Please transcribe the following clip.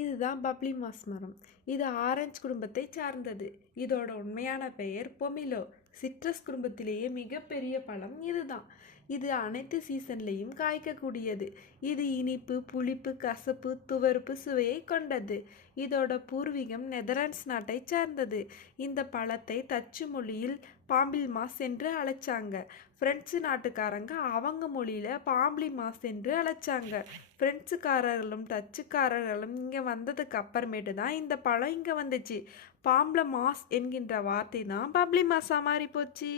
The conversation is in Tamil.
இதுதான் பப்ளி மாஸ் மரம். இது ஆரஞ்சு குடும்பத்தை சார்ந்தது. இதோட உண்மையான பெயர் பொமிலோ. சிட்ரஸ் குடும்பத்திலேயே மிகப்பெரிய பழம் இதுதான். இது அனைத்து சீசன்லேயும் காய்க்கக்கூடியது. இது இனிப்பு, புளிப்பு, கசப்பு, துவர்ப்பு சுவையை கொண்டது. இதோட பூர்வீகம் நெதர்லாண்ட்ஸ் நாட்டை சார்ந்தது. இந்த பழத்தை டச்சு மொழியில் பாம்பிள் மாஸ் என்று அழைச்சாங்க. பிரெஞ்சு நாட்டுக்காரங்க அவங்க மொழியில் பாம்பிளி மாஸ் என்று அழைச்சாங்க. பிரெஞ்சுக்காரர்களும் டச்சுக்காரர்களும் இங்கே வந்ததுக்கு அப்புறமேட்டு தான் இந்த பழம் இங்கே வந்துச்சு. பாம்பிள மாஸ் என்கின்ற வார்த்தை தான் பப்ளி மாஸாக மாறி போச்சு.